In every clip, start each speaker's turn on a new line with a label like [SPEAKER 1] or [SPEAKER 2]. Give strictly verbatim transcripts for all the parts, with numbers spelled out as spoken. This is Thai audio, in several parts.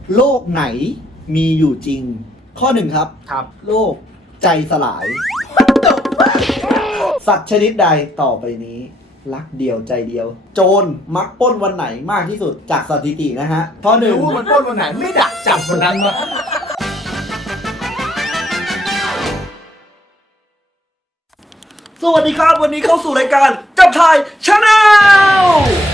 [SPEAKER 1] โลกไหนมีอยู่จริง ข้อหนึ่งครับ
[SPEAKER 2] ครับ
[SPEAKER 1] โลกใจสลาย สัตว์ชนิดใดต่อไปนี้ รักเดียวใจเดียว โจรมักปล้นวันไหนมากที่สุดจากสถิตินะฮะข้อหนึ่ง
[SPEAKER 2] รู้ว่ามันปล้นวันไหนไม่ดักจับคนนั้นวะ
[SPEAKER 1] สวัสดีครับ วันนี้เข้าสู่รายการจับทายชาแนล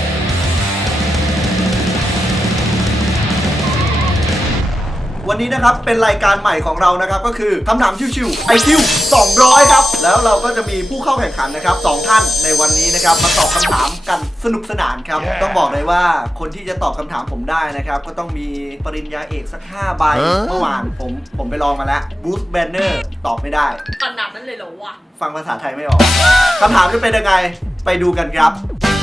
[SPEAKER 1] วันนี้นะครับเป็นรายการใหม่ของเรานะครับก็คือคำถามชิวๆ ไอ คิว สองร้อย ครับแล้วเราก็จะมีผู้เข้าแข่งขันนะครับสองท่านในวันนี้นะครับมาตอบคำถามกันสนุกสนานครับ yeah. ต้องบอกเลยว่าคนที่จะตอบคำถามผมได้นะครับก็ต้องมีปริญญาเอกสักห้าใบ huh? เมื่อวานผมผมไปลองมาแล้วบูสต์แบนเนอร์ตอบไม่ได้
[SPEAKER 3] ขนาดนั้นเลยเหรอวะ
[SPEAKER 1] ฟังภาษาไทยไม่ออกคำถามจะเป็นยังไงไปดูกันครับ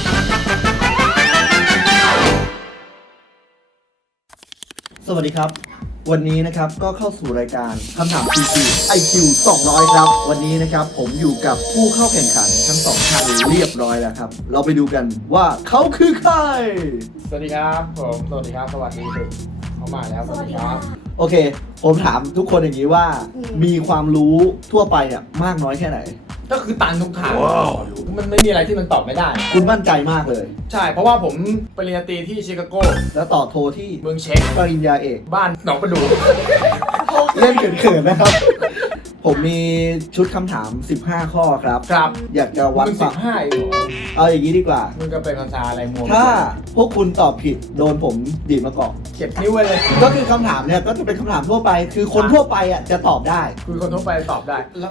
[SPEAKER 1] สวัสดีครับวันนี้นะครับก็เข้าสู่รายการคำถาม ซี ซี ไอ คิว สองร้อย ครับวันนี้นะครับผมอยู่กับผู้เข้าแข่งขันทั้งสองท่านเรียบร้อยแล้วครับเราไปดูกันว่าเขาคือใคร
[SPEAKER 2] สวัสดีครับผมสวัสดีครับสวัสดีถึงเขามาแล้วสวัสดีครับ
[SPEAKER 1] โอเคผมถามทุกคนอย่างนี้ว่ามีความรู้ทั่วไปอ่ะมากน้อยแค่ไหน
[SPEAKER 2] ก็คือตันทุกทาง wow. มันไม่มีอะไรที่มันตอบไม่ได้
[SPEAKER 1] คุณมั่นใจมากเลย
[SPEAKER 2] ใช่เพราะว่าผมปริญญาตรีที่ชิคาโก
[SPEAKER 1] แล้วต่อโทที่
[SPEAKER 2] เมืองเช็ก
[SPEAKER 1] ปริญญาเอก
[SPEAKER 2] บ้านหนองประดู
[SPEAKER 1] เล่นเขินๆนะครับผมมีชุดคำถามสิบห้าข้อครับ
[SPEAKER 2] ครับ
[SPEAKER 1] อยากจะวัด
[SPEAKER 2] มึงสิบห้าอีกเหรอ
[SPEAKER 1] เอาอย่างนี้ดีกว่า
[SPEAKER 2] มึงก็เป็นภาษาอะไรมัว
[SPEAKER 1] ถ้าพวกคุณตอบผิดโดนผมดีดมาเกาะ
[SPEAKER 2] เขียนนิ้วไว้เลย
[SPEAKER 1] ก็คือคำถามเนี่ยก็จะเป็นคำถามทั่วไปคือคนทั่วไปอ่ะจะตอบได้
[SPEAKER 2] คือคนทั่วไปตอบได้แล้ว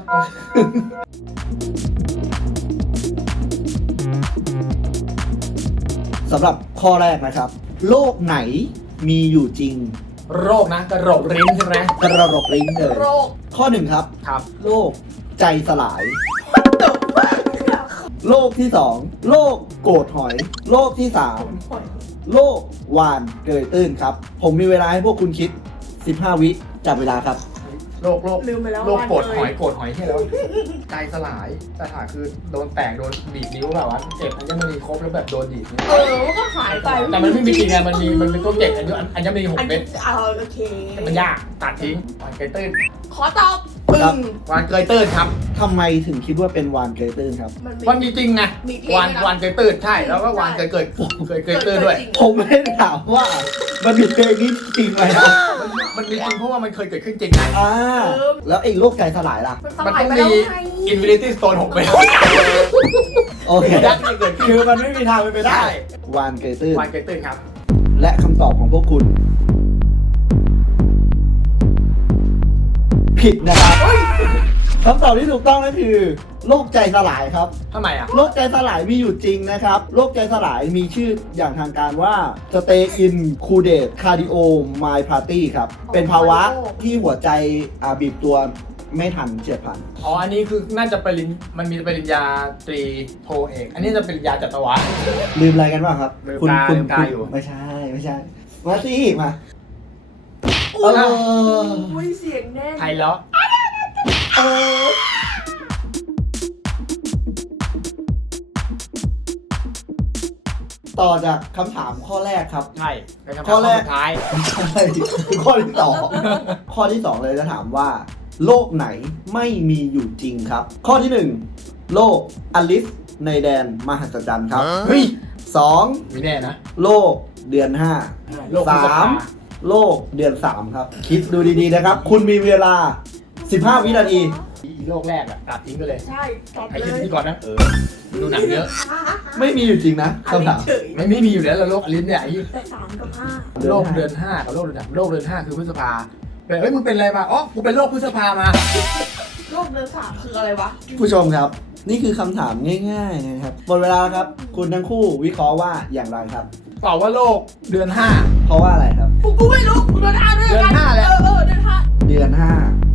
[SPEAKER 1] สำหรับข้อแรกนะครับโลกไหนมีอยู่จริง
[SPEAKER 2] โรคนะกระโหลกลิ้นใช่ไหม
[SPEAKER 1] กระโหลกลิ้นเลยข้อหนึ่งครับ
[SPEAKER 2] ครับ
[SPEAKER 1] โลกใจสลายโลกที่สองโลกโกรธหอยโลกที่สามโลกวานเกยตื้นครับผมมีเวลาให้พวกคุณคิดสิบห้าวิจับเวลาครับ
[SPEAKER 2] โลกโลกโลกโกรธหอยโกรธหอยที่แล้วใจสลายแต่ถาคือโดนแตกโดนบีบนิ้วแบบว่าเจ็บอัญมณีครบแล้วแบบโดนบีบ
[SPEAKER 3] เออก็หายไป
[SPEAKER 2] แต่มันไม่มีจริงไงมันมีมันเป็นตัวเจ็บอัญอัญมณีหกเม็ด
[SPEAKER 3] เอาโอเค
[SPEAKER 2] แต่มันยากตัดทิ้งวานเกยตื้น
[SPEAKER 3] ขอตอบปึ้ง
[SPEAKER 2] วานเกยตื้นครับ
[SPEAKER 1] ทำไมถึงคิดว่าเป็นวานเกยตื้นครับ
[SPEAKER 2] มันมีจริงไงวานวานเกยตื้นใช่แล้วก็วานเกยเกิดเกยเกยตื้นด้วย
[SPEAKER 1] ผมไม่ได้ถามว่ามันมีเพลงนี้จริงไหมครับ
[SPEAKER 2] มันมีจริงเพราะว่ามันเคยเกิดขึ้นจริงนะ
[SPEAKER 1] อ่าแล้วไอ้โลกใจสลายล่ะ
[SPEAKER 2] มันต้องมี Infinity Stone หกเม็ด
[SPEAKER 1] โอเคคือมันไม่มีทางเป็นไปได้วานเกยตื้น
[SPEAKER 2] วานเกยตื้นครับ
[SPEAKER 1] และคำตอบของพวกคุณผิดนะครับคำตอบที่ถูกต้องก็คือโรคใจสลายครับ
[SPEAKER 2] ทำไมอ่ะ
[SPEAKER 1] โรคใจสลายมีอยู่จริงนะครับโรคใจสลายมีชื่ออย่างทางการว่า Stay in Crowded Cardiomyopathy ครับเป็นภาวะที่หัวใจบีบตัวไม่ทันเฉียบพลัน
[SPEAKER 2] อ๋ออันนี้คือน่าจะปริญมันมีปริญญาตรีโทเอกอันนี้จะปริญญาจัตวา
[SPEAKER 1] ลืมอะไรกันบ้างครับ
[SPEAKER 2] คุณคุณกายอยู่
[SPEAKER 1] ไม่ใช่ไม่ใช่มาสิมา
[SPEAKER 3] โอ้ยเสียงแน่น
[SPEAKER 2] ไทยแล้ว
[SPEAKER 1] ต่อจากคำถามข้อแรกครับ
[SPEAKER 2] ใช่
[SPEAKER 1] ข้อแรก
[SPEAKER 2] ท้าย
[SPEAKER 1] ใช่ข้อที่สองข้อที่สองเลยจะถามว่าโลกไหนไม่มีอยู่จริงครับข้อที่หนึ่งโลกอลิซในแดนมหัศจรรย์ครับเฮ้ยสอง
[SPEAKER 2] ไม่แน่นะ
[SPEAKER 1] โลกเดือนห้าสามโลกเดือนสามครับคิดดูดีๆนะครับคุณมีเวลาสิบห้าวินาที
[SPEAKER 2] โลกแรกอะตัดทิ้งไปเลย
[SPEAKER 3] ใช่ตัด
[SPEAKER 2] เลยไอ้ที่ก่อนนะเออดูหนังเยอะ
[SPEAKER 1] ไม่มีอยู่จริงนะคำถาม
[SPEAKER 2] ไม่ไม่มีอยู่แล้วโลกอลิซเนี่ยไอ้
[SPEAKER 3] แต่สามกับห้า
[SPEAKER 2] โลกเดือนห้ากับโลกเดือนสามโลกเดือนห้าคือพฤษภาเฮ้ยมึงเป็นอะไรมาอ๋อกูเป็นโรคพฤษภามา
[SPEAKER 3] โรคเดือนสามคืออะไรวะ
[SPEAKER 1] ผู้ชมครับนี่คือคำถามง่ายๆนะครับหมดเวลาแล้วครับคุณทั้งคู่วิเคราะห์ว่าอย่างไรครับ
[SPEAKER 2] ตอบว่าโลกเดือนห้า
[SPEAKER 1] เพราะว่าอะไรครับ
[SPEAKER 3] กูกูไม่รู้เดือนห้าเดือนห้าแหละเออเออเดือนห้า
[SPEAKER 1] เดือนห้า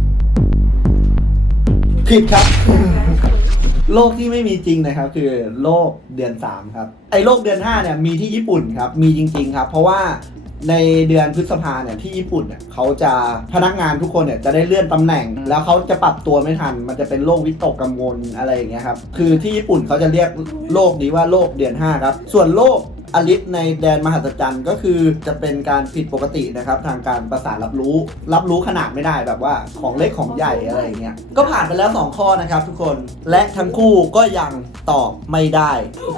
[SPEAKER 1] ผิดครับโลกที่ไม่มีจริงนะครับคือโลกเดือนสามครับไอ้โลกเดือนห้าเนี่ยมีที่ญี่ปุ่นครับมีจริงๆครับเพราะว่าในเดือนพฤษภาเนี่ยที่ญี่ปุ่นเนี่ยเขาจะพนักงานทุกคนเนี่ยจะได้เลื่อนตำแหน่งแล้วเขาจะปรับตัวไม่ทันมันจะเป็นโรควิตกกังวลอะไรอย่างเงี้ยครับคือที่ญี่ปุ่นเขาจะเรียกโรคนี้ว่าโรคเดือนห้าครับส่วนโรคอลิสในแดนมหัศจรรย์ก็คือจะเป็นการผิดปกตินะครับทางการประสาทรับรู้ รับรู้ขนาดไม่ได้แบบว่าของเล็กของใหญ่อะไรอย่างเงี้ยก็ผ่านไปแล้วสองข้อนะครับทุกคนและทั้งคู่ก็ยังตอบไม่ได้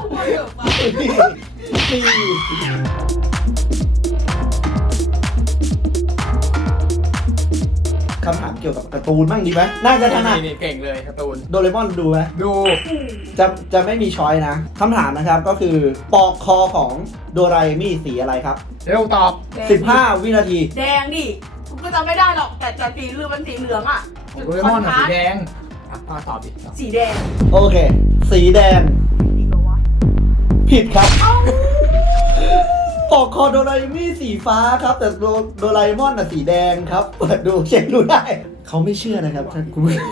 [SPEAKER 1] คำถามเกี่ยวกับการ์ตูนบ้างดีไหมน่าจะถนัด
[SPEAKER 2] นี่เก่งเลยการ์ตูน
[SPEAKER 1] โดเรมอนดูไหม
[SPEAKER 2] ดู
[SPEAKER 1] จะจะไม่มีช้อยนะคำถามนะครับก็คือปอกคอของโดราเอมี่สีอะไรครับ
[SPEAKER 2] เร็วตอบ
[SPEAKER 1] สิบห้า วินาที
[SPEAKER 3] แดงดิกูก็จำไม่ได้หรอกแต่แต่สีเหลืองมันสีเหลืองอ่ะ
[SPEAKER 2] โดเรมอนอะสีแดงอ่ะมาตอบดิ
[SPEAKER 3] สีแดง
[SPEAKER 1] โอเค สีแดง
[SPEAKER 3] อีกแล้ววะ
[SPEAKER 1] ผิดครับปอกคอโดราเอมี่สีฟ้าครับ แต่โดโดราเอมอนน่ะสีแดงครับ เปิดดูเช็คดูได้ เขาไม่เชื่อนะครับท่านคุณผู้ชม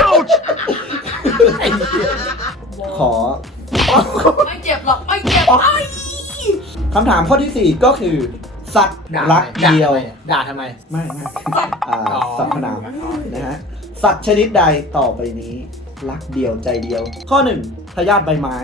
[SPEAKER 1] ขอ
[SPEAKER 3] ไม่เจ็บหรอกไม่เจ็บไอ้
[SPEAKER 1] คำถามข้อที่สี่ก็คือ สัตว์
[SPEAKER 2] ด่า
[SPEAKER 1] รัก
[SPEAKER 2] ด่า
[SPEAKER 1] เดียว
[SPEAKER 2] ด่าทำไม
[SPEAKER 1] ไม่ไม่อ่า
[SPEAKER 2] อ๋อ
[SPEAKER 1] สรรพนามนะฮะสัตว์ชนิดใดต่อไปนี้ รักเดียวใจเดียว ข้อหนึ่งพยาธิใบไม้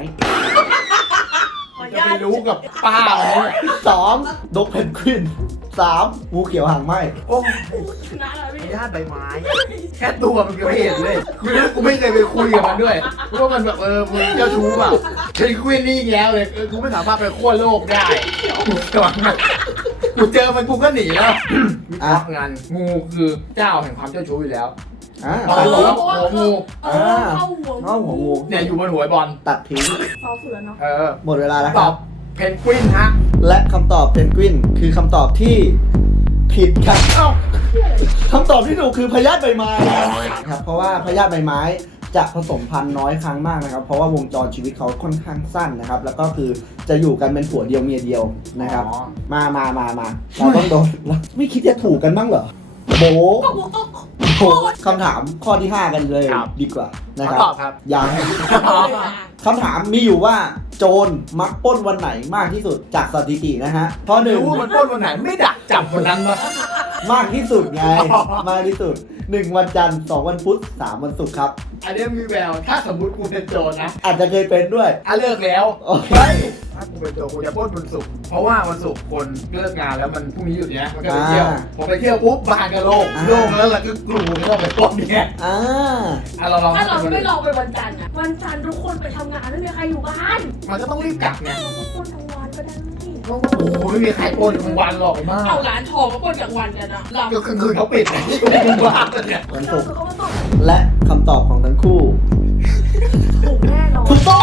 [SPEAKER 2] จะไปรู้กับป้าอะไรเนี่ย
[SPEAKER 1] สองนกเพนกวินสามงูเขียวหางไหม
[SPEAKER 2] โอ้
[SPEAKER 3] ชนะแล้วพี่
[SPEAKER 2] ญาติใบไม้ แค่ตัวมันก็เห็นเลยกูไม่กูไม่เคยไปคุยกับมันด้วยเพราะว่ามันแบบเออมึงเจ้าชู้เปล่าเพนกวินนี่อีกแล้วเลยเออกูไม่สามารถไปขั้วโลกได้ก่อนนะกูเจอมันกูก็หนีแล้ววิเคราะห์งานงูคือเจ้าแห่งความเจ้าชู้อยู่แล้ว
[SPEAKER 1] อ่า
[SPEAKER 2] อ๋อ หัวงู
[SPEAKER 3] เออเข้าหัว
[SPEAKER 1] เข้าหัวงู
[SPEAKER 2] เนี่ยอยู่บนหัวไอ้บอล
[SPEAKER 1] ตัดทิ้ง
[SPEAKER 3] ฟอเฟือนเนาะ
[SPEAKER 2] เออ
[SPEAKER 1] หมดเวลาแล้ว
[SPEAKER 2] ต
[SPEAKER 1] ค
[SPEAKER 2] อ
[SPEAKER 1] รั
[SPEAKER 2] บบ เพนกวินฮะ
[SPEAKER 1] และคำตอบเพนกวินคือคำตอบที่ผิดครับ
[SPEAKER 2] เอ้า
[SPEAKER 1] คำตอบที่ถูกคือพยาธิใบไม้ครับเพราะว่าพยาธิใบไม้จะผสมพันธุ์น้อยครั้งมากนะครับ เพราะว่าวงจรชีวิตเขาค่อนข้างสั้นนะครับ แล้วก็คือจะอยู่กันเป็นผัวเดียวเมียเดียวนะครับ
[SPEAKER 2] อ๋อ
[SPEAKER 1] มามามามาเราต้องโดนไม่คิดจะถูกกันบ้างเหรอโบ
[SPEAKER 3] ก็กูก็
[SPEAKER 1] โบคำถามข้อที่ห้ากันเลย
[SPEAKER 2] ครับ
[SPEAKER 1] ดีกว่านะ
[SPEAKER 2] ขอ
[SPEAKER 1] ครับ
[SPEAKER 2] ตอบครับ
[SPEAKER 1] ยัง คำถามมีอยู่ว่าโจรมักปล้นวันไหนมากที่สุดจากสถิตินะฮะข้อหนึ่ง
[SPEAKER 2] รู้ว่ามันปล้นวันไหนไม่ดักจับวันนั้นมาม
[SPEAKER 1] ากที่สุดไง
[SPEAKER 2] อ๋อ
[SPEAKER 1] มากที่สุดหนึ่งวันจันทร์สองวันพุธสามวันศุกร์ครับ
[SPEAKER 2] อันนี้มีแววถ้าสมมติกูเป็นโจรนะ
[SPEAKER 1] อาจจะเคยเป็นด้วย
[SPEAKER 2] อ่ะเลิกแล้ว
[SPEAKER 1] โอเค
[SPEAKER 2] เฮ้ยถ้ากูเป็นโจรกูจะปล้นวันศุกร์เพราะว่าวันศุกร์คนเลิกงานแล้วมันพรุ่งนี้หยุดเนี้ยมันก็ไปเที่ยว
[SPEAKER 1] อ่า
[SPEAKER 2] พอไปเที่ยวปุ๊บบ้านก็โล่ง
[SPEAKER 1] อ่า
[SPEAKER 2] โล่งแล้วเราก็กลัวก็ต้องไปปล้นเนี่ย
[SPEAKER 1] อ่า
[SPEAKER 2] อ่ะเราลอง
[SPEAKER 3] ถ้าเรา
[SPEAKER 2] ดู
[SPEAKER 3] ไม่ลองไปวันจันทร์อะวันจันทร์ทุกคนไปทำงานไม่มีใครอยู่บ้าน
[SPEAKER 2] มันก็ต้องรีบกลับไง
[SPEAKER 3] ทุกคนทำงานก็ได้
[SPEAKER 2] โอ้โหไม่มีใครปล้นกลางวันหรอกไอ้บ้า
[SPEAKER 3] เอาร้านทองมาปล้นกลางวันกันนะเรา
[SPEAKER 2] ก็กลางคืนเขาปิดไงบ้าเนี่ย
[SPEAKER 1] วัน
[SPEAKER 3] เรา
[SPEAKER 1] ศุกร์
[SPEAKER 3] เขามาส่ง
[SPEAKER 1] และคำตอบของทั้งคู่
[SPEAKER 3] ถูกแน่นอน
[SPEAKER 1] ถูกต้อง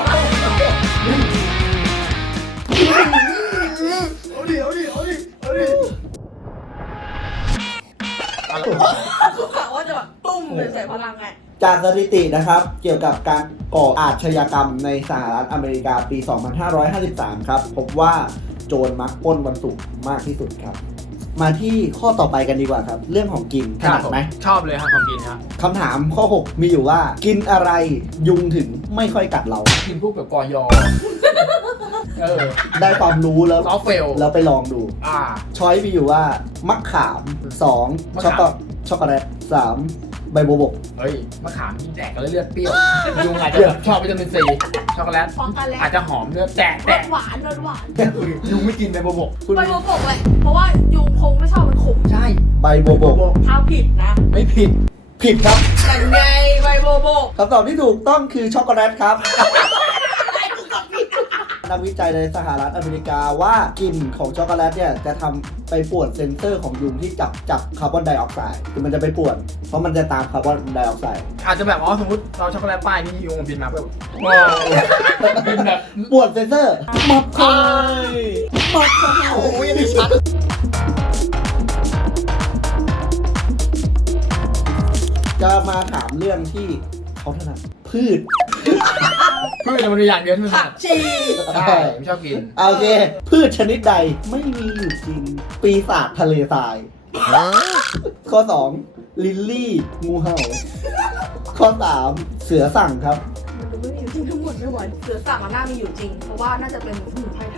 [SPEAKER 2] เอาดิเอาดิเอาดิเอาดิ
[SPEAKER 3] กูกะว่าจะแบบตุ้มเลยใส่พลังไง
[SPEAKER 1] จากสถิตินะครับ เกี่ยวกับการก่ออาชญากรรมในสหรัฐอเมริกาปี สองพันห้าร้อยห้าสิบสาม ครับ พบว่าโจรมักปล้นวันศุกร์มากที่สุดครับ มาที่ข้อต่อไปกันดีกว่าครับ เรื่องของกินถนัดไหม
[SPEAKER 2] ชอบเลยครับของกินครับ
[SPEAKER 1] คำถามข้อ หก มีอยู่ว่า กินอะไรยุงถึงไม่ค่อยกัดเรา
[SPEAKER 2] กินพวกแบบกอยอเออ
[SPEAKER 1] ได้ความรู้แล้ว
[SPEAKER 2] ซอฟเฟล
[SPEAKER 1] แล้วไปลองดู
[SPEAKER 2] อ่า
[SPEAKER 1] ช้อยมีอยู่ว่ามะขาม สอง
[SPEAKER 2] มะ
[SPEAKER 1] ช็อก
[SPEAKER 2] ขาม
[SPEAKER 1] โกช็อกโกแลตสามใบบัวบก
[SPEAKER 2] เฮ้ยมะขามแดกแล้วเลือดเปรี้ยวยุงอาจจะแบบชอบวิตามินซีช็อกโกแลต
[SPEAKER 3] ฟองกันแล้ว
[SPEAKER 2] อาจจะหอมเลือดแตะแตะ
[SPEAKER 3] หวานหวานหวาน
[SPEAKER 2] ยุงไม่กินในบะบก
[SPEAKER 1] คุณ
[SPEAKER 3] ใบบัวบกเลยเพราะว่ายุงคงไม่ชอบมันขม
[SPEAKER 2] ใช่
[SPEAKER 1] ใบบัวบก
[SPEAKER 3] ถ้าผิดนะ
[SPEAKER 2] ไม่ผิด
[SPEAKER 1] ผิดครับ
[SPEAKER 3] แต่ไงใบบัวบก
[SPEAKER 1] คำตอบที่ถูกต้องคือช็อกโกแลตครับ นักวิจัยในสหรัฐอเมริกาว่ากลิ่นของช็อกโกแลตเนี่ยจะทำไปป่วนเซนเซอร์ของยุงที่จับจับคาร์บอนไดออกไซด์คือมันจะไปป่วน เพราะมันจะตามคาร์บอนไดออกไซด์
[SPEAKER 2] อาจจะแบบอ๋อสมมติเราช็อกโกแลตป้ายนี่ยุงมันบินมาเพื่อว้าวบินแบบ
[SPEAKER 1] ป่วนเซนเซอร์มับคาย
[SPEAKER 2] มัดโอ้ยยังไม่ชัด
[SPEAKER 1] จะมาถามเรื่องที่เขาถนัดพืช
[SPEAKER 2] พืชมันมีอย่างเดียวที่มัน
[SPEAKER 3] ผักชี
[SPEAKER 2] ใช่ไม่ชอบกิน
[SPEAKER 1] โอเค พืชชนิดใดไม่มีอยู่จริง ปีศาจทะเลทราย ข้อ สอง ลิลลี่ งูเห่า ข้อ สาม เสือสั่งครับ
[SPEAKER 3] มันจะไม่มีอยู่จริงทั้งหมดไม่ไหวเสือสั่งอะน่ามีอยู่จริง เพราะว่าน่าจะเป็นสมุนไพรไทยดีแบบ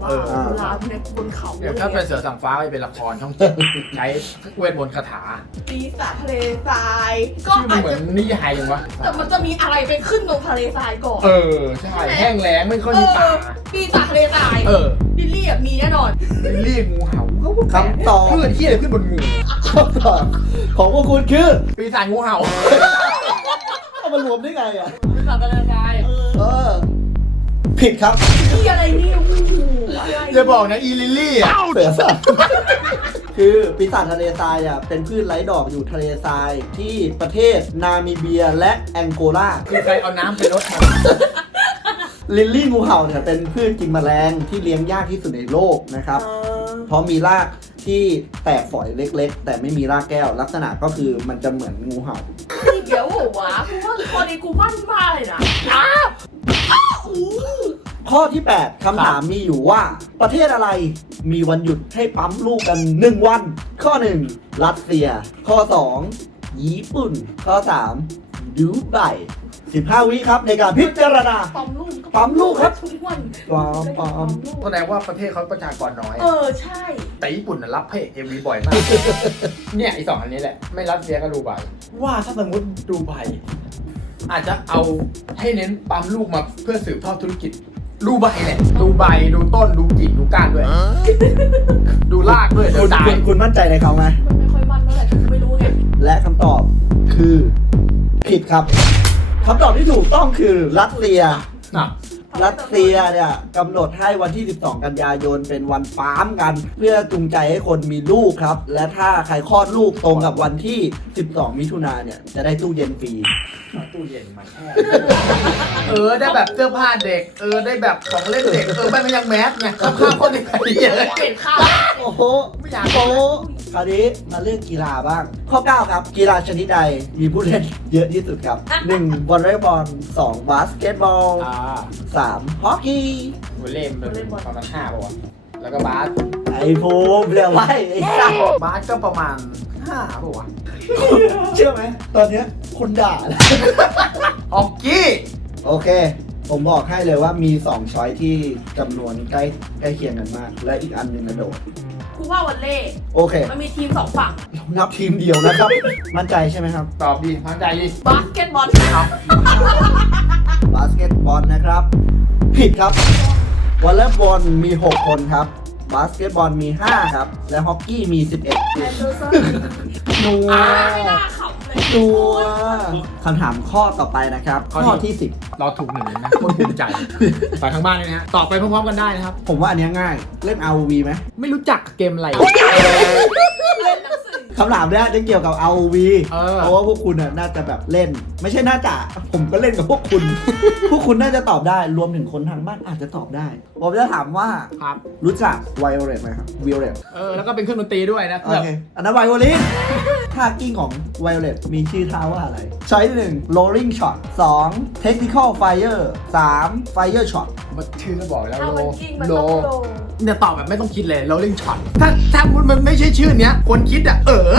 [SPEAKER 3] ว่า
[SPEAKER 2] เออ
[SPEAKER 3] เวลาในบนเขา
[SPEAKER 2] เดี๋ยวถ้าเป็นเสือสั่งฟ้าก็จะเป็นละครช่องเจ็ดใช้เวทมนต์คาถา
[SPEAKER 3] ปีศาจทะเลทรายก็
[SPEAKER 2] ชื่อมัน
[SPEAKER 3] อาจ
[SPEAKER 2] เหมือ
[SPEAKER 3] จะ
[SPEAKER 2] นนิยายยังวะ
[SPEAKER 3] แต่มันจะมีอะไรไปขึ้นตรงทะเลทรายก่อน
[SPEAKER 2] เออใช่แห้งแล้งไม่ค่อยมีป่า
[SPEAKER 3] เออปีศาจทะเลทราย
[SPEAKER 2] เออ
[SPEAKER 3] บิลลี่อะมีแน่นอน
[SPEAKER 2] ลิลลี่งูเห่าเขาก็แปลก
[SPEAKER 1] คำตอบ
[SPEAKER 2] เพื่อนที่อะไรขึ้นบนงู
[SPEAKER 1] คำตอบของพวกคุณคือ
[SPEAKER 2] ปีศาจงูเห่า
[SPEAKER 1] เอามารวมได้ไงอ่ะ
[SPEAKER 3] ปีศาจทะเลทราย
[SPEAKER 1] เออ ผิดครับ
[SPEAKER 3] ที่อะไรเนี่ยโอ้โหอะไร
[SPEAKER 2] จะบอกนะอีลิลลี่อ่ะ
[SPEAKER 1] เสือสัตว์คือปีศาจทะเลทรายอ่ะเป็นพืชไร้ดอกอยู่ทะเลทรายที่ประเทศนามิเบียและแองโกลา
[SPEAKER 2] คือใครเอาน้ำไปรดมัน
[SPEAKER 1] ลิลลี่งูเห่าเนี่ยเป็นพืชกินแมลงที่เลี้ยงยากที่สุดในโลกนะครับ
[SPEAKER 3] เออ
[SPEAKER 1] เพราะมีรากที่แตกฝอยเล็กๆ แต่ไม่มีรากแก้ว ลักษณะก็คือมันจะเหมือนงูเห่า
[SPEAKER 3] เดี๋ยวเหรอวะกูว่าคนในกูมั่นมากเลยนะอ้าวอ้าวอู้
[SPEAKER 1] ข้อที่ แปดคำถามมีอยู่ว่า ประเทศอะไรมีวันหยุดให้ปั๊มลูกกัน หนึ่ง วัน ข้อ หนึ่ง รัสเซีย ข้อ สอง ญี่ปุ่น ข้อ สาม ดูไบสิบห้า วิครับในการพิจารณา
[SPEAKER 3] ปั๊มลูก
[SPEAKER 1] ปั๊มลูกครับ
[SPEAKER 3] ทุกวัน
[SPEAKER 1] ปั๊มปั๊ม
[SPEAKER 3] ลูก
[SPEAKER 2] แสดงว่าประเทศเขาประชากรน้อย
[SPEAKER 3] เออใช่
[SPEAKER 2] แต่ญี่ปุ่นน่ะรับเพจเอ็มวีบ่อยมาก เนี่ยไอสองอันนี้แหละ ไม่รัสเซียก็ดูไบว่าถ้าสมมติดูไบอาจจะเอาให้เน้นปั๊มลูกมาเพื่อสืบทอดธุรกิจ ดูใบแหละดูใบดูต้นดูกิ่งดูก้านด้วย ดูรากด้วยเดี๋
[SPEAKER 1] คุ
[SPEAKER 2] ยว
[SPEAKER 1] ณ
[SPEAKER 2] ตาย
[SPEAKER 1] คุณคุณมั่นใจในเขาไหม
[SPEAKER 3] มันไม่ค่อยมั่นเท่าไหร่กูไม่รู้ไง
[SPEAKER 1] และคำตอบคือผิดครับคำตอบที่ถูกต้องคือรัสเซีย
[SPEAKER 2] อ่ะ
[SPEAKER 1] รัสเซียเนี่ยกำหนดให้วันที่ สิบสอง กันยายนเป็นวันปั๊มกัน เพื่อจูงใจให้คนมีลูกครับ และถ้าใครคลอดลูกตรงกับวันที่ สิบสอง มิถุนายนเนี่ยจะได้ตู้เย็นฟรี
[SPEAKER 2] เอาตู้เย็นมาแช่ เออได้แบบเสื้อผ้าเด็ก เออได้แบบของเล่นเด็ก เออไม่ไม่ยังแมสไงข้าวข้าวคนเด็กไปเยอะ
[SPEAKER 3] เปลี่ยนข้าว
[SPEAKER 1] โอ้โห
[SPEAKER 2] ไม่อยาก
[SPEAKER 1] โอ้โหคราวนี้มาเรื่องกีฬาบ้าง ข้อ เก้า ครับ กีฬาชนิดใดมีผู้เล่นเยอะที่สุดครับ หนึ่ง วอลเลย์บอล สอง บาสเกตบอล
[SPEAKER 2] อ่า
[SPEAKER 1] สาม ฮอกกี้
[SPEAKER 2] วอลเล่มเป็นประมาณห้าป่ะวะแล้วก็บาส
[SPEAKER 1] ไอ้ภูมิเรียกไว้ไอ้สัส
[SPEAKER 2] บาสก็ประมาณห้าป่ะวะ
[SPEAKER 1] เชื่อไหม ตอนเนี้ยคุณด่าแล้ว
[SPEAKER 2] ฮอกกี้
[SPEAKER 1] โอเค ผมบอกให้เลยว่ามีสองช้อยที่จำนวนใกล้ใกล้เคียงกันมาก และอีกอันหนึ่งนะโดด
[SPEAKER 3] กูว่าวันเล่
[SPEAKER 1] โอเค
[SPEAKER 3] มันมีทีมสองฝั่ง
[SPEAKER 1] นับทีมเดียวนะครับ มั่นใจใช่ไหมครับ
[SPEAKER 2] ตอบดีมั่นใจดี
[SPEAKER 3] บาสเกตบอล
[SPEAKER 2] เอา
[SPEAKER 1] บาสเกตบอลนะครับ ผิดครับวอลเลย์บอลมี หก คนครับ บาสเกตบอลมี ห้า ครับ และฮอกกี้มี สิบเอ็ด
[SPEAKER 3] แอนเดอร์สัน
[SPEAKER 1] นัว
[SPEAKER 3] อ่าไม่น่าขำเลย
[SPEAKER 1] นัวคำถามข้อต่อไปนะครับ ข้อที่ สิบ
[SPEAKER 2] เราถูกหนึ่งเลยนะโคตรภูมิใจฝากทางบ้านเลยนะฮะตอบไปพร้อมๆกันได้นะครับ
[SPEAKER 1] ผมว่าอันเนี้ยง่าย เล่น อาร์ โอ วี ไหม
[SPEAKER 2] ไม่รู้จักเกมอะไร
[SPEAKER 3] เล่นหนังสือ
[SPEAKER 1] คำถามเนี้ยจะเกี่ยวกับ อาร์ โอ วี
[SPEAKER 2] เออ
[SPEAKER 1] เพราะว่าพวกคุณน่ะน่าจะแบบเล่น ไม่ใช่น่าจะ ผมก็เล่นกับพวกคุณ พวกคุณน่าจะตอบได้ รวมถึงคนทางบ้านอาจจะตอบได้ ผมจะถามว่า
[SPEAKER 2] ครับ
[SPEAKER 1] รู้จักไวโอเลตไหมครับวิโอเลต
[SPEAKER 2] เออแล้วก็เป็นเครื่องดนตรีด้วยนะ
[SPEAKER 1] โอ
[SPEAKER 2] แบบ
[SPEAKER 1] เค อันนั้นไวโอลิน ท่ากิ้งของไวโอเลตมีชื่อท่าว่าอะไร ช้อยที่หนึ่ง rolling shot สอง technical fire สาม fire shot
[SPEAKER 2] มันชื่อก็บอกแล้ว
[SPEAKER 3] ถ้า
[SPEAKER 2] โล
[SPEAKER 3] มันจริงมัน
[SPEAKER 2] โล
[SPEAKER 3] ต้องโล
[SPEAKER 2] เนี่ยตอบแบบไม่ต้องคิดเลย rolling shot ถ้าถ้ามันไม่ใช่ชื่อเนี้ยคนคิดอ่ะเออ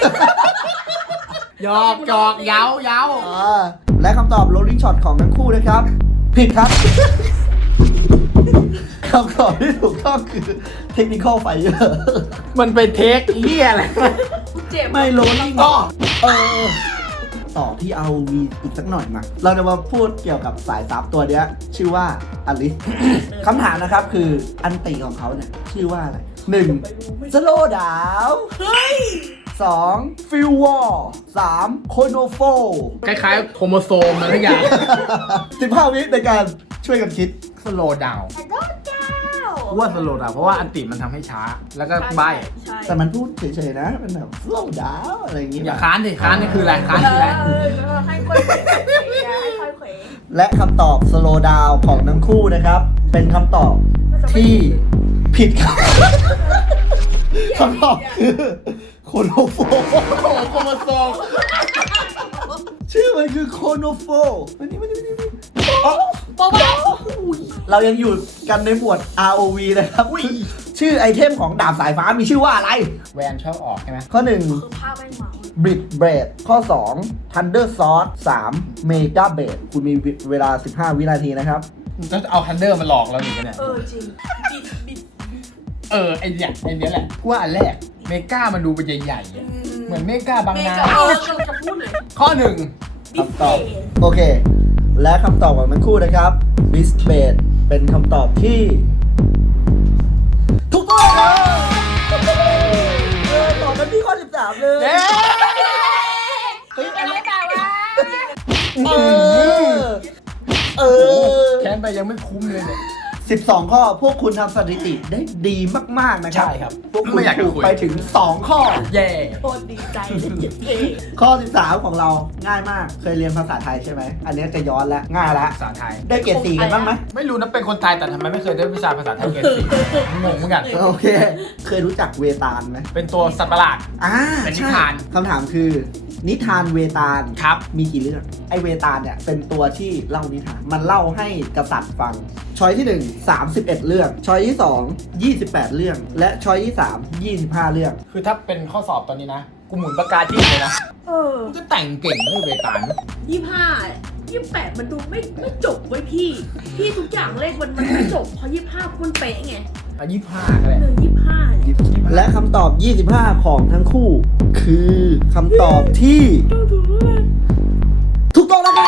[SPEAKER 2] หยอกหยอกเย้าเย้า
[SPEAKER 1] อ่าและคำตอบ rolling shot ของทั้งคู่นะครับ ผิดครับ คำตอบที่ถูกต้องคือ technical fire
[SPEAKER 2] มันไปเทคเฮียอะไร
[SPEAKER 3] เจ็บ
[SPEAKER 1] ไม่ rolling
[SPEAKER 2] ก็
[SPEAKER 1] เออ ต่อที่ อาร์ โอ วี อีกสักหน่อยมา เราจะมาพูดเกี่ยวกับสายซับตัวเนี้ย ชื่อว่าอลิส คำถามนะครับคืออันติของเขาเนี่ย ชื่อว่าอะไรหนึ่ง slow down
[SPEAKER 3] เฮ้ย
[SPEAKER 1] สอง feel wall สาม chronofo
[SPEAKER 2] คล้ายๆโครโมโซมอะไรทุกอย่าง
[SPEAKER 1] สิบห้าวิในการช่วยกันคิด
[SPEAKER 2] สโลว์ดาวน์
[SPEAKER 3] ไอ้ก็เจ้า
[SPEAKER 2] ว่าสโลว์ดาวน์เพราะว่าอันติมันทำให้ช้า แล้วก็ใบ
[SPEAKER 3] ใช่
[SPEAKER 1] แต่มันพูดเฉยๆนะเป็นแบบ slow down อะไรอย่างงี้
[SPEAKER 2] อย่า
[SPEAKER 1] ป่ะ
[SPEAKER 2] ค้านดิค้านนี่คืออะไรค้านคืออะไร
[SPEAKER 3] เออให้ค่อยเขวให้ค่อยเขว
[SPEAKER 1] และคำตอบ slow down ของทั้งคู่นะครับ เป็นคำตอบที่ผิดครับ คำตอบคือ chronofo
[SPEAKER 2] โอ้โหโครโมโซม
[SPEAKER 1] ชื่อมันคือ chronofo มันนี่มันนี่มันนี่อ๋อ
[SPEAKER 3] โป๊ะบ้า
[SPEAKER 1] เรายังอยู่กันในหมวด อาร์ โอ วี นะครับ ชื่อไอเทมของดาบสายฟ้ามีชื่อว่าอะไร
[SPEAKER 2] แวนชอบออกใช่ไหม
[SPEAKER 1] ข้อหนึ่ง
[SPEAKER 3] คือภาพแม่งเมา
[SPEAKER 1] Brit Blade ข้อ สอง Thunder Sword สาม Mega Blade คุณมีเวลา สิบห้า วินาทีนะครับ
[SPEAKER 2] จะเอาทันเดอร์มาหลอกเราหนิเนี่ย
[SPEAKER 3] เออจริงบิดบิด
[SPEAKER 2] เออไอเนี้ยไอเนี้ยแหละกูว่าอันแรกเมกามันดูเป็นใหญ่ๆอะเหมือนเมกาบาง
[SPEAKER 3] เม
[SPEAKER 2] นา
[SPEAKER 3] กาเออเราจะพูดเลย
[SPEAKER 2] ข้อหนึ่ง
[SPEAKER 3] ดิส
[SPEAKER 1] คำ
[SPEAKER 3] เพ
[SPEAKER 1] ตอบ
[SPEAKER 3] ย์
[SPEAKER 1] โอเค และคำตอบของทั้งคู่นะครับบิสเบดเป็นคำตอบที่ถูกต้องครับเออตอบกันที่ข้อสิบสามเลย
[SPEAKER 2] เย้
[SPEAKER 3] เฮ้ยอะไรแบบว่า
[SPEAKER 1] เออ เออ
[SPEAKER 2] แค้นไปยังไม่คุ้มเลยเนี่ย
[SPEAKER 1] สิบสองข้อพวกคุณทำสถิติได้ดีมาก ๆ นะครับ
[SPEAKER 2] ใช่ครับ
[SPEAKER 1] พวกคุ
[SPEAKER 2] ไม่
[SPEAKER 1] ณ
[SPEAKER 2] อยากจะ
[SPEAKER 1] ถูก
[SPEAKER 2] คุย
[SPEAKER 1] ไปถึงสองข้อ
[SPEAKER 2] เย่
[SPEAKER 3] โคตรดีใจเลยเจ็บเพย์
[SPEAKER 1] ข้อสิบสามของเราง่ายมาก เคยเรียนภาษาไทยใช่ไหม อันนี้จะย้อนแล้ว ง่ายแล้ว
[SPEAKER 2] ภาษาไทย
[SPEAKER 1] ได้เกรดสี่กันบ้างไหม
[SPEAKER 2] ไม่รู้นะเป็นคนไทยแต่ทำไมไม่เคยได้วิชาภาษาไทยเกรดสี่งงเหมือนกัน
[SPEAKER 1] โอเค เคยรู้จักเวตาลไหม
[SPEAKER 2] เป็นตัวสัตว์ประหลาด
[SPEAKER 1] อ่า
[SPEAKER 2] เป็นนิ
[SPEAKER 1] ใช่
[SPEAKER 2] ทาน
[SPEAKER 1] คำถามคือ นิทานเวตาล
[SPEAKER 2] ครับ
[SPEAKER 1] มีกี่เรื่อง ไอเวตาลเนี่ยเป็นตัวที่เล่านิทาน มันเล่าให้กษัตริย์ฟัง ช้อยที่หนึ่ง สามสิบเอ็ด เรื่อง ช้อยที่สอง ยี่สิบแปด เรื่อง และช้อยที่สาม ยี่สิบห้า เรื่อง
[SPEAKER 2] คือถ้าเป็นข้อสอบตอนนี้นะ กูหมุนปากกาจิ้มเลยนะ
[SPEAKER 3] เออ
[SPEAKER 2] กูก็แต่งเก่งเลยเวตาล
[SPEAKER 3] ยี่ห้ายี่แปดมันดูไม่ไม่จบไว้ยพี่ พี่ทุกอย่างเลขมันมันไม่จบเพราะยี่ห้ามันเป๊ะไง
[SPEAKER 2] อ่ะยี่ห้าก็เลย
[SPEAKER 3] เลยยี่ห้าเนี่ย
[SPEAKER 1] และคำตอบ ยี่สิบห้า ของทั้งคู่ คือคำตอบที่
[SPEAKER 3] ต้องถูกเลย
[SPEAKER 1] ถูกต้องแล้วครับ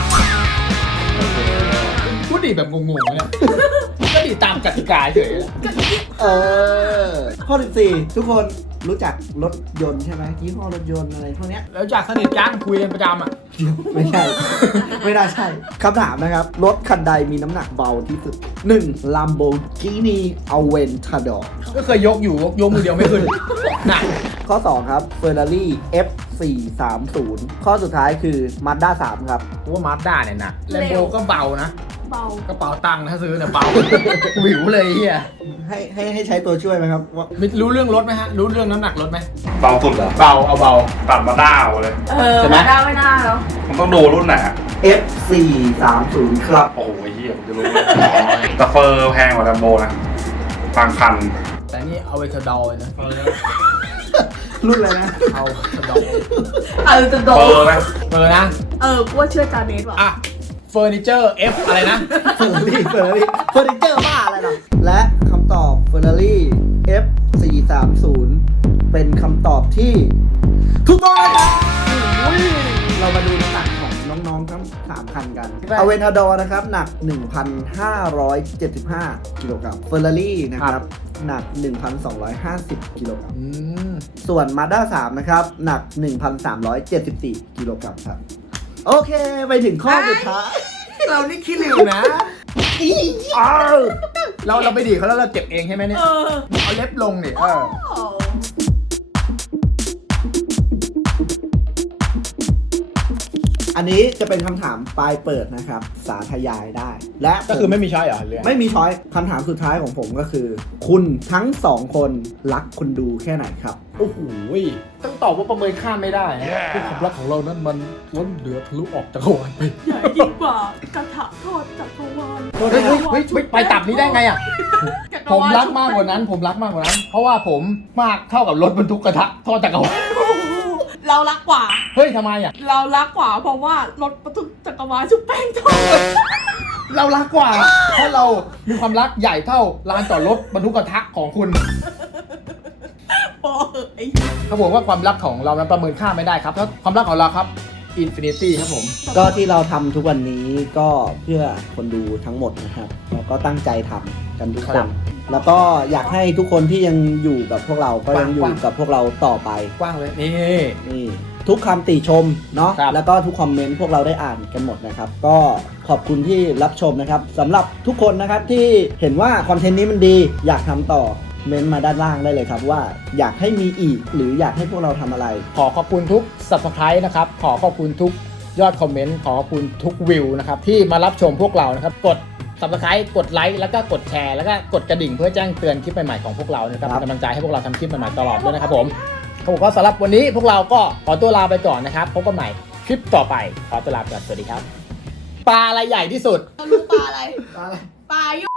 [SPEAKER 2] พูดดีแบบงงๆเนี่ยก็ดีตามกติกาเฉย
[SPEAKER 1] เออ ข้อสิบสี่ ทุกคนรู้จักรถยนต์ใช่ไหมยี่ห้อรถยนต์อะไรพวกเนี้ย
[SPEAKER 2] แล้วจากสนิทกันคุยกันประจำอ่ะ
[SPEAKER 1] ไม่ใช่ ไม่น่าใช่ คำถามนะครับ รถคันใดมีน้ำหนักเบาที่สุด หนึ่ง Lamborghini Aventador
[SPEAKER 2] ก็เคยยกอยู่ยกมือเดียวไม่ขึ้นหนัก
[SPEAKER 1] ข้อ สอง ครับ Ferrari เอฟ สี่สามศูนย์ ข้อสุดท้ายคือ Mazda สาม ครับ
[SPEAKER 2] กูว่ามาสด้าเนี่ยหนักแลมโบก็เบานะ
[SPEAKER 3] เบาก
[SPEAKER 2] ระเป๋าตังค์ถ้าซื้อเนี่ยเบา วิวเลยเฮีย
[SPEAKER 1] ให้ให้ให้ใช้ตัวช่วยไหมครับว่า
[SPEAKER 2] ไม่รู้เรื่องรถไหมฮะ รู้เรื่องน้ำหนักรถไหม
[SPEAKER 4] เบาสุดเหรอ
[SPEAKER 2] เบาเอาเบา
[SPEAKER 4] ตัดมาด้าวเลย
[SPEAKER 3] เออ
[SPEAKER 1] ใช่ไหม
[SPEAKER 3] ไม่ได้ไม่ได้แล้ว
[SPEAKER 4] มันต้องดูรุ่นไหนอะ
[SPEAKER 1] เอฟ สี่สามศูนย์ ครับ
[SPEAKER 4] โอ้โหเฮียผมจะรู้เลยแต่เฟอร์แพงกว่าแลมโบนะบางคัน
[SPEAKER 2] แต่นี่เอาไว้ทดอเลยนะ
[SPEAKER 1] รุ่นอะไรนะ
[SPEAKER 2] เอาทดอ
[SPEAKER 3] เออจะโด
[SPEAKER 4] เฟอน ร์ไหม
[SPEAKER 2] เบอร์นะ
[SPEAKER 3] เออกูว่าเชื่อจาเนสว่ะ
[SPEAKER 2] อ่ะเฟอร์นิเจอร์ F อะไรนะ
[SPEAKER 1] เฟอร์รารี่เฟอร์รารี่เฟอร์นิเจอร์บ้าอะไรหรอ และคำตอบ Ferrari เอฟ สี่สามศูนย์ เป็นคำตอบที่ถูกต้องนะครับเรามาดูน้ำหนักของน้องๆทั้งสามคันกัน a v e n t a d o r นะครับ หนัก หนึ่งพันห้าร้อยเจ็ดสิบห้า กิโลกรัม Ferrari นะครับ หนัก หนึ่งพันสองร้อยห้าสิบ กิโลกรัม
[SPEAKER 2] อืม
[SPEAKER 1] ส่วน Mazda สาม นะครับ หนัก หนึ่งพันสามร้อยเจ็ดสิบสี่ กิโลกรัมครับ โอเค ไปถึงข้อสุดท้าย
[SPEAKER 2] เรานี่ขี้เหลวนะเราเราไปดีเขาแล้วเราเจ็บเองใช่ไหมเนี่ย
[SPEAKER 3] เออ
[SPEAKER 2] เอาเล็บลงดิเออ
[SPEAKER 3] โอ้
[SPEAKER 1] อันนี้จะเป็นคำถามปลายเปิดนะครับ สาธยายได้ และ
[SPEAKER 2] ก็คือไม่มีช้อยเหรอเรื่อง
[SPEAKER 1] ไม่มีช้อยคำถามสุดท้ายของผมก็คือ คุณทั้งสองคนรักคนดูแค่ไหนครับ
[SPEAKER 2] โอ้โหต้องตอบว่าประเมินค่าไม่ได้นะคือความรักของเรานั้นมันล้นเหลือทะลุออกจากหัวไป
[SPEAKER 3] ใหญ่ยิ่งกว่ากระทะทอดจักรวาล
[SPEAKER 2] เฮ้ยเฮ้ยเฮ้ยเฮ้ยไปตับนี้ได้ไงอ่ะ
[SPEAKER 3] จัก
[SPEAKER 2] ผม
[SPEAKER 3] วาล
[SPEAKER 2] รักมากกว่านั้น ผมรักมากกว่านั้น เพราะว่าผมมากเท่ากับรถบรรทุกกระทะทอดจากหัว
[SPEAKER 3] เรารักกว่า
[SPEAKER 2] เฮ้ยทำไมอ่ะ
[SPEAKER 3] เรารักกว่าเพราะว่ารถบรรทุกจักรวาลชุบแป้งทอด
[SPEAKER 2] เรารักกว่าเพราะเรามีความรักใหญ่เท่าลานจอดรถบรรทุกกระทะของคุณ
[SPEAKER 3] โอ้ไอ้
[SPEAKER 2] เขาบอกว่าความรักของเรานั้นประเมินค่าไม่ได้ครับแล้วความรักของเราครับอินฟินิตี้ครับผม
[SPEAKER 1] ก็ที่เราทำทุกวันนี้ก็เพื่อคนดูทั้งหมดนะครับเราก็ตั้งใจทำกันทุกค
[SPEAKER 2] ครั
[SPEAKER 1] น
[SPEAKER 2] บ
[SPEAKER 1] แล้วก็อยากให้ทุกคนที่ยังอยู่กับพวกเราก็ยังอยู่
[SPEAKER 2] กว้างๆ
[SPEAKER 1] กับพวกเราต่อไป
[SPEAKER 2] กว้างเลยนี่
[SPEAKER 1] นี่ทุกคำติชมเนาะ
[SPEAKER 2] ครับ
[SPEAKER 1] แล้วก็ทุกคอมเมนต์พวกเราได้อ่านกันหมดนะครับ ก็ขอบคุณที่รับชมนะครับสำหรับทุกคนนะครับที่เห็นว่าคอนเทนต์นี้มันดี อยากทำต่อเมนต์มาด้านล่างได้เลยครับว่าอยากให้มีอีกหรืออยากให้พวกเราทำอะไร
[SPEAKER 2] ขอขอบคุณทุก Subscribe นะครับขอขอบคุณทุกยอดคอมเมนต์ขอขอบคุณทุกวิวนะครับที่มารับชมพวกเรานะครับกด Subscribe กดไลค์แล้วก็กดแชร์แล้วก็กดกระดิ่งเพื่อแจ้งเตือนคลิปใหม่ๆของพวกเรานะครับ
[SPEAKER 1] ครับ
[SPEAKER 2] เป็นกำลังใจให้พวกเราทำคลิปใหม่ๆตลอดด้วยนะครับผมเขาบอกว่าสำหรับวันนี้พวกเราก็ขอตัวลาไปก่อนนะครับพบกันใหม่คลิปต่อไปขอตัวลาไปก่อนสวัสดีครับปลาอะไรใหญ่ที่สุด
[SPEAKER 3] รู้ปลาอะไร
[SPEAKER 1] อะไร
[SPEAKER 3] ปลายุ